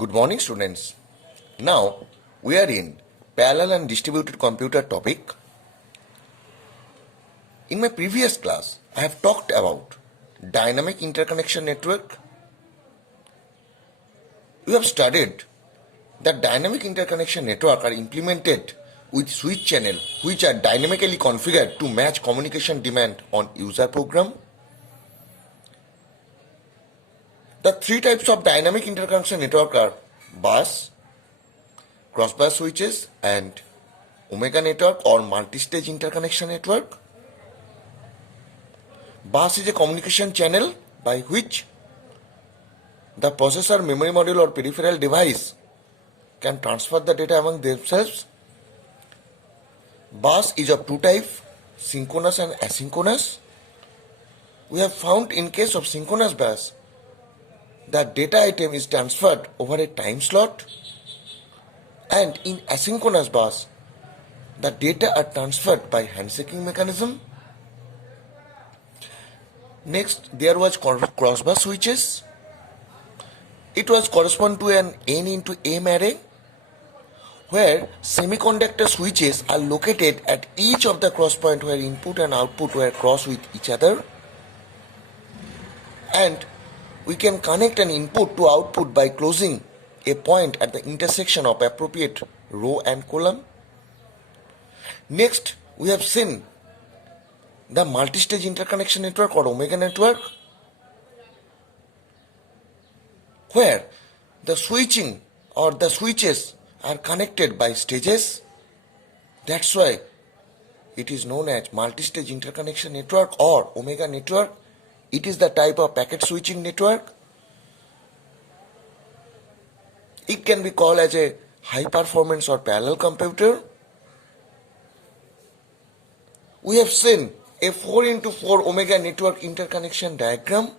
Good morning, students. Now we are in parallel and distributed computer topic. In my previous class, I have talked about dynamic interconnection network. We have studied that dynamic interconnection network are implemented with switch channel which are dynamically configured to match communication demand on user program. The three types of dynamic interconnection network are bus, crossbar switches and Omega network or multistage interconnection network. Bus is a communication channel by which the processor, memory module or peripheral device can transfer the data among themselves. Bus is of two types, synchronous and asynchronous. We have found in case of synchronous bus, the data item is transferred over a time slot, and in asynchronous bus, the data are transferred by handshaking mechanism. Next, there was crossbar switches. It was correspond to an N into M array, where semiconductor switches are located at each of the cross point where input and output were cross with each other, and we can connect an input to output by closing a point at the intersection of appropriate row and column. Next, we have seen the multistage interconnection network or Omega network, where the switching or the switches are connected by stages. That's why it is known as multistage interconnection network or Omega network. It is the type of packet switching network. It can be called as a high performance or parallel computer. We have seen a 4x4 Omega network interconnection diagram.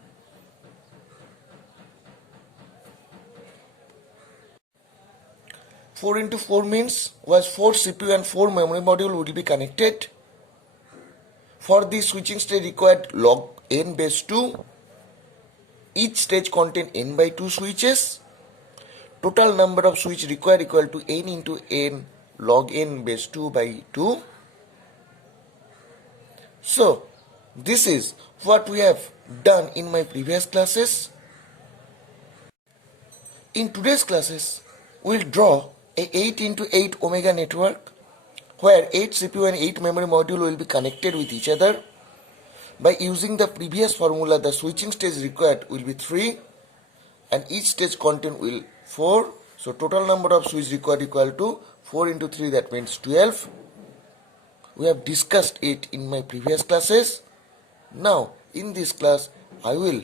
Four into 4 means was 4 CPU and 4 memory module will be connected. For this switching stage required log n base 2. Each stage contain n by 2 switches. Total number of switches required equal to n into n log n base 2 by 2. So, this is what we have done in my previous classes. In today's classes, we will draw a 8 into 8 Omega network where 8 CPU and 8 memory module will be connected with each other. By using the previous formula, the switching stage required will be 3 and each stage content will 4. So total number of switches required equal to 4 into 3, that means 12. We have discussed it in my previous classes. Now in this class I will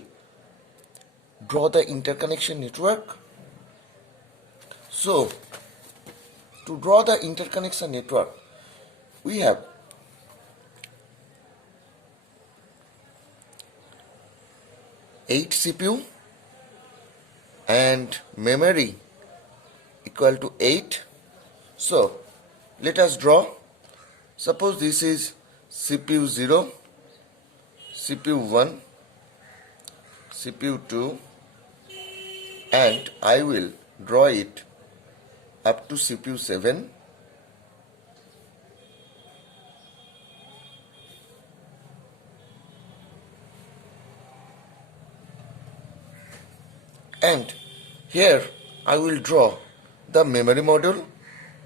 draw the interconnection network. So to draw the interconnection network, we have eight CPU and memory equal to 8. So let us draw. Suppose this is CPU 0, CPU 1, CPU 2, and I will draw it up to CPU 7. And here I will draw the memory module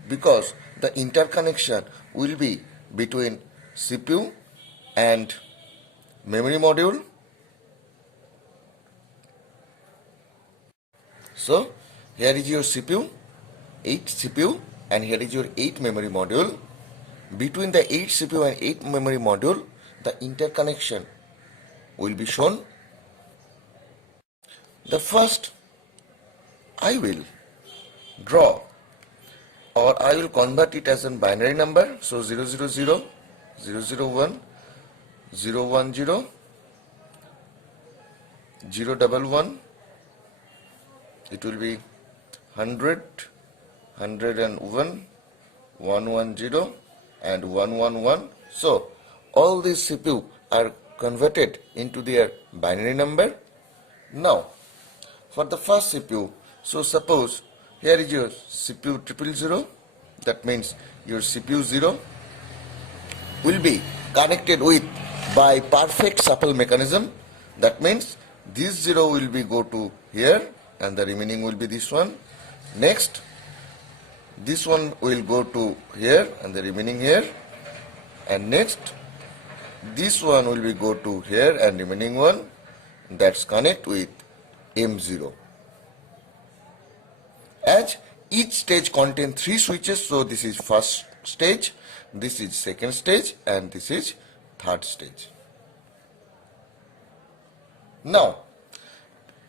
because the interconnection will be between CPU and memory module. So here is your CPU, 8 CPU, and here is your 8 memory module. Between the 8 CPU and 8 memory module, the interconnection will be shown. The first, I will draw, or I will convert it as a binary number. So 000, 001, 010, 011. It will be 100, 101, 110, and 111. So all these CPU are converted into their binary number. Now, for the first CPU, So suppose here is your CPU 000, that means your CPU 0 will be connected with by perfect shuffle mechanism. That means this 0 will be go to here and the remaining will be this one. Next, this one will go to here and the remaining here. And next, this one will be go to here and remaining one. That's connect with M0. As each stage contains 3 switches, so this is first stage, this is second stage, and this is third stage. Now,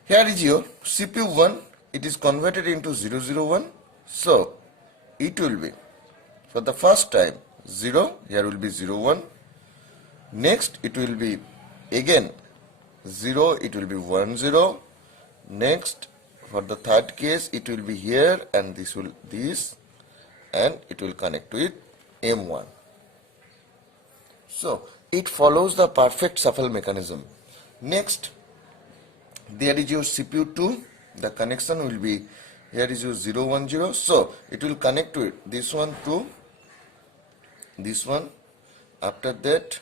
here is your CPU 1, it is converted into 001, so it will be, for the first time, 0, here will be 01, next it will be again 0, it will be 10, next for the third case it will be here and this and it will connect with M1. So it follows the perfect shuffle mechanism. Next, there is your CPU 2, the connection will be, here is your 010, so it will connect with this one to this one. After that,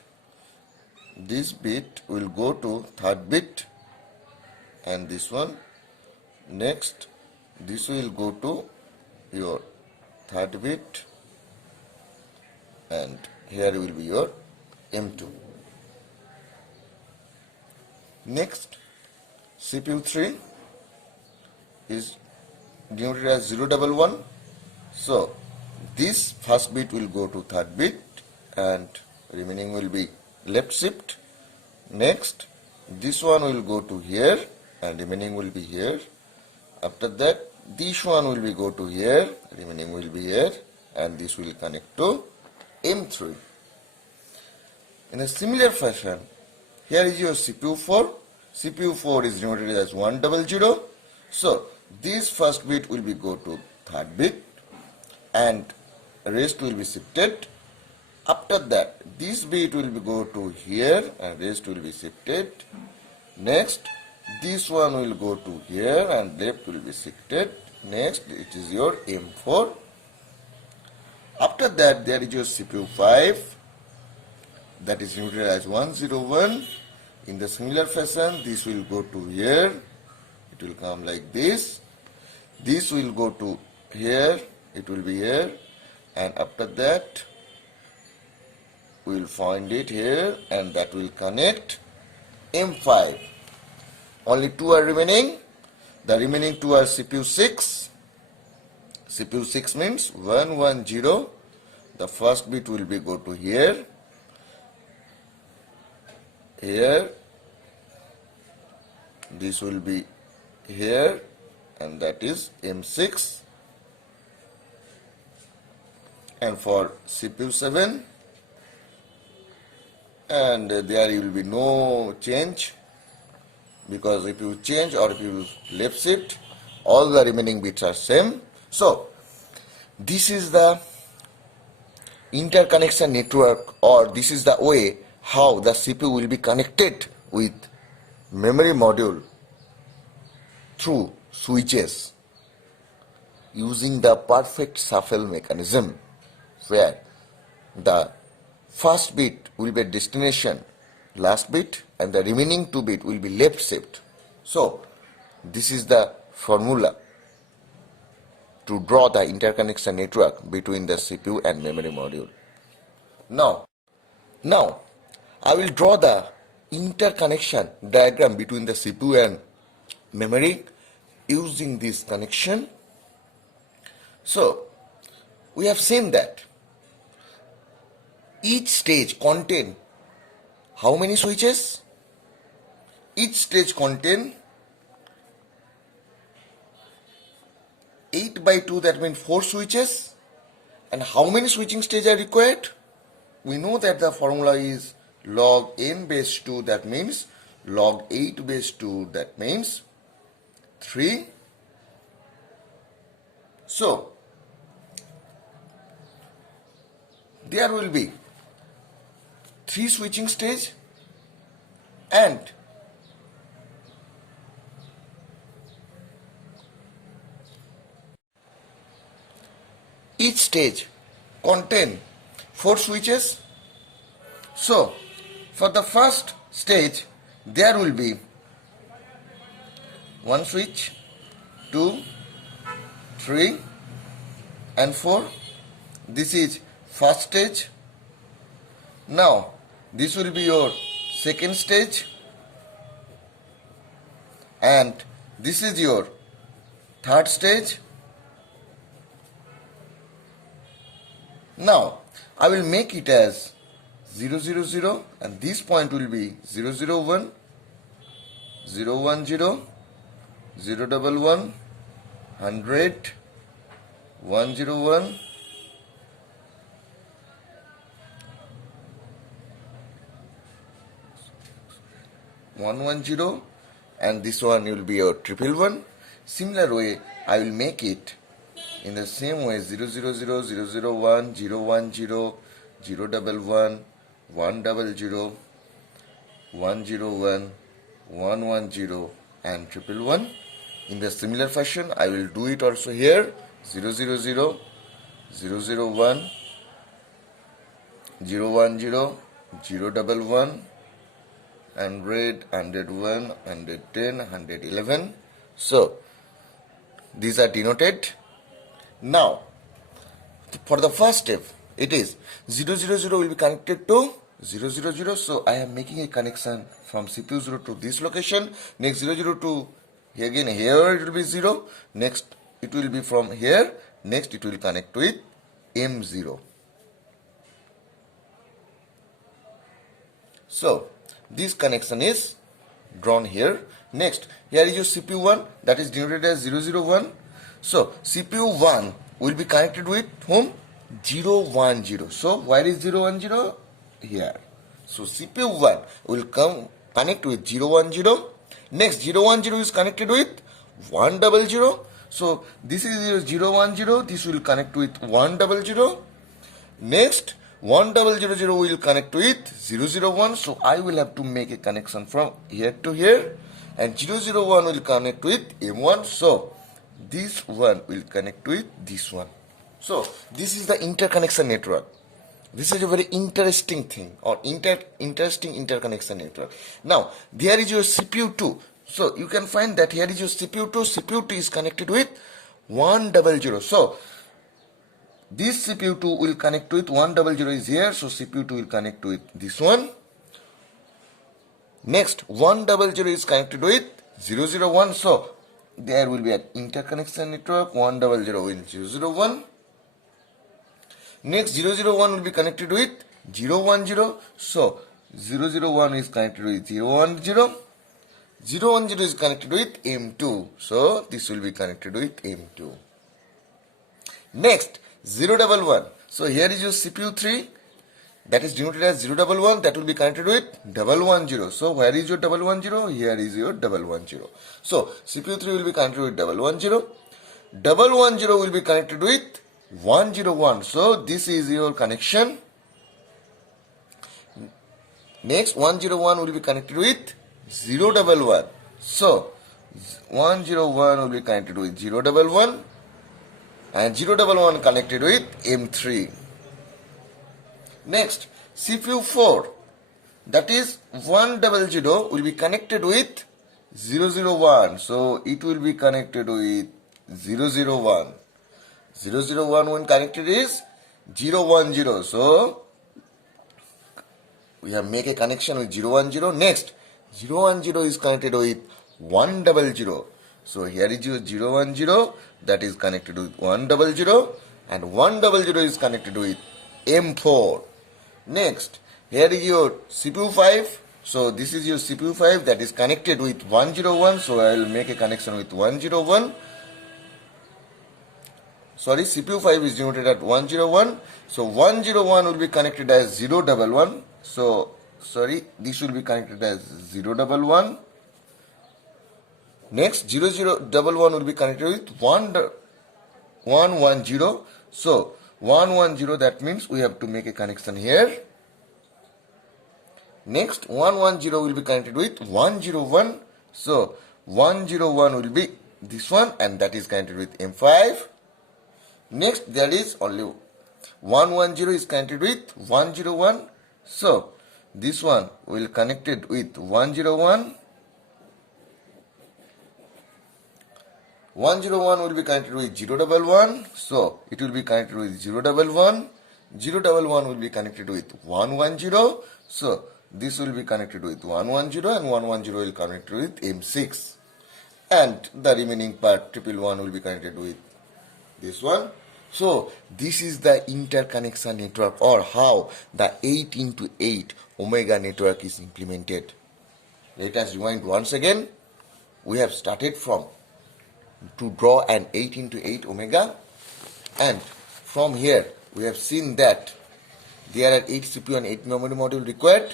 this bit will go to third bit and this one. Next, this will go to your third bit and here will be your M2. Next, CPU 3 is denoted as 011. So, this first bit will go to third bit and remaining will be left shift. Next, this one will go to here and remaining will be here. After that, this one will be go to here, remaining will be here, and this will connect to M3. In a similar fashion, here is your CPU 4. CPU 4 is denoted as 100. So, this first bit will be go to third bit and rest will be shifted. After that, this bit will be go to here and rest will be shifted. Next, this one will go to here and left will be shifted. Next, it is your M4. After that, there is your CPU 5 that is denoted as 101. In the similar fashion, this will go to here. It will come like this. This will go to here. It will be here. And after that, we will find it here and that will connect M5. Only 2 are remaining. The remaining 2 are CPU 6. CPU 6 means 110. The first bit will be go to here. Here. This will be here and that is M6. And for CPU 7, and there will be no change, because if you change or if you left shift, all the remaining bits are same. So this is the interconnection network, or this is the way how the CPU will be connected with memory module through switches using the perfect shuffle mechanism, where the first bit will be destination last bit and the remaining 2 bit will be left shift. So this is the formula to draw the interconnection network between the CPU and memory module. Now I will draw the interconnection diagram between the CPU and memory using this connection. So we have seen that each stage contain how many switches? Each stage contain 8 by 2, that means 4 switches. And how many switching stages are required? We know that the formula is log n base 2, that means log 8 base 2, that means 3. So there will be 3 switching stage and each stage contain 4 switches. So for the first stage there will be one switch, 2, 3 and 4. This is first stage. Now this will be your second stage, and this is your third stage. Now I will make it as 0 0 0, and this point will be 0 0 1, 0 1 0, 0 1 1, 100, 1 0 1, 1 1 0, and this one will be your 1 1 1. Similar way I will make it in the same way: 0 0 0, 0 0 1, 0 1 0, 0 1 1, 1 0 0, 1 0 1, 1 1 0 and 1 1 1. In the similar fashion I will do it also here: 0 0 0, 0 0 1, 0 1 0, 0 1 1, 100, 101, 110, 111. So these are denoted. Now for the first step, it is 0 0 0 will be connected to 0 0 0. So I am making a connection from CPU 0 to this location. Next 0 0 to again here it will be 0. Next it will be from here. Next it will connect with M0. So this connection is drawn here. Next, here is your CPU 1, that is denoted as 0 0 1. So CPU 1 will be connected with whom? 0 1 0. So where is 0 1 0? Here. So CPU 1 will connect with 0 1 0. Next 0 1 0 is connected with 1 0 0. So this is your 0 1 0. This will connect with 1 0 0. Next 1 0 0 0 will connect with 0 0 1. So I will have to make a connection from here to here, and 0 0 1 will connect with M1. So this one will connect with this one. So this is the interconnection network. This is a very interesting thing, or interesting interconnection network. Now there is your CPU 2. So you can find that here is your CPU 2. CPU 2 is connected with 1 0 0. So this CPU 2 will connect with 1 0 0 is here. So CPU 2 will connect with this one. Next 1 0 0 is connected with 0 0 1. So there will be an interconnection network. 1 0 0 with 0 0 1. Next 0 0 1 will be connected with 0 1 0. So 0 0 1 is connected with 0 1 0. 0 1 0 is connected with M2. So this will be connected with M2. Next 0 1 1. So here is your CPU 3, that is denoted as 0 1 1, that will be connected with 1 1 0. So where is your 1 1 0? Here is your 1 1 0. So CPU 3 will be connected with 1 1 0. 1 1 0 will be connected with 1 0 1. So this is your connection. Next 1 0 1 will be connected with 0 1 1. So 1 0 1 will be connected with 0 1 1. And 0 1 1 connected with M3. Next CPU 4, that is 1 0 0 will be connected with 0 0 1. So it will be connected with 0 0 1. 0 0 1 when connected is 0 1 0. So we have make a connection with 0 1 0. Next 0 1 0 is connected with 1 0 0. So here is your 0 1 0, that is connected with 1 0 0, and 1 0 0 is connected with M4. Next here is your CPU 5. So this is your CPU 5, that is connected with 1 0 1. So I will make a connection with 1 0 1. Sorry, CPU 5 is denoted at 1 0 1. So 1 0 1 will be connected as 0 1 1. So sorry, this will be connected as 0 1 1. Next 0 0 1 1 will be connected with 1 1 0. So 1 1 0, that means we have to make a connection here. Next 1 1 0 will be connected with 1 0 1. So 1 0 1 will be this one, and that is connected with M5. Next, there is only 110 is connected with 101. So, this one will connected with 101. 101 will be connected with 011. So, it will be connected with 011. 011 will be connected with 110. So, this will be connected with 110 and 110 will connect with M6. And the remaining part 111 will be connected with this one. So, this is the interconnection network, or how the 8 into 8 omega network is implemented. Let us rewind once again. We have started from to draw an 8 into 8 omega, and from here we have seen that there are 8 CPU and 8 memory module required,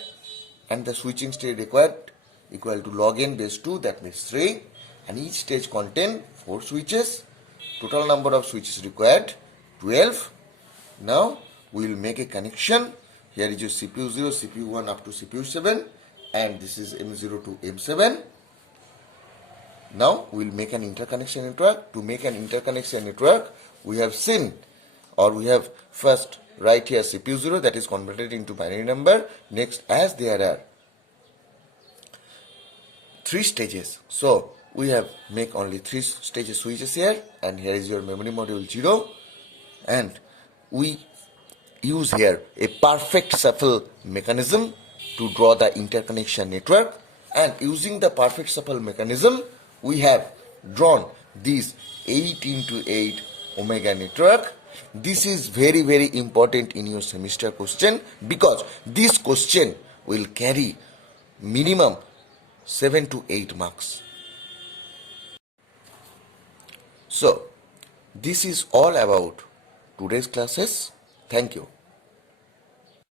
and the switching stage required equal to log n base 2, that means 3, and each stage contain 4 switches. Total number of switches required 12. Now we will make a connection. Here is your CPU 0, CPU 1 up to CPU 7, and this is M0 to M7. Now we will make an interconnection network. To make an interconnection network, we have seen, or we have first write here CPU 0, that is converted into binary number. Next, as there are 3 stages, so we have make only 3 stages switches here, and here is your memory module 0, and we use here a perfect shuffle mechanism to draw the interconnection network, and using the perfect shuffle mechanism we have drawn this 8 into 8 omega network. This is very, very important in your semester question, because this question will carry minimum 7 to 8 marks. So, this is all about today's classes. Thank you.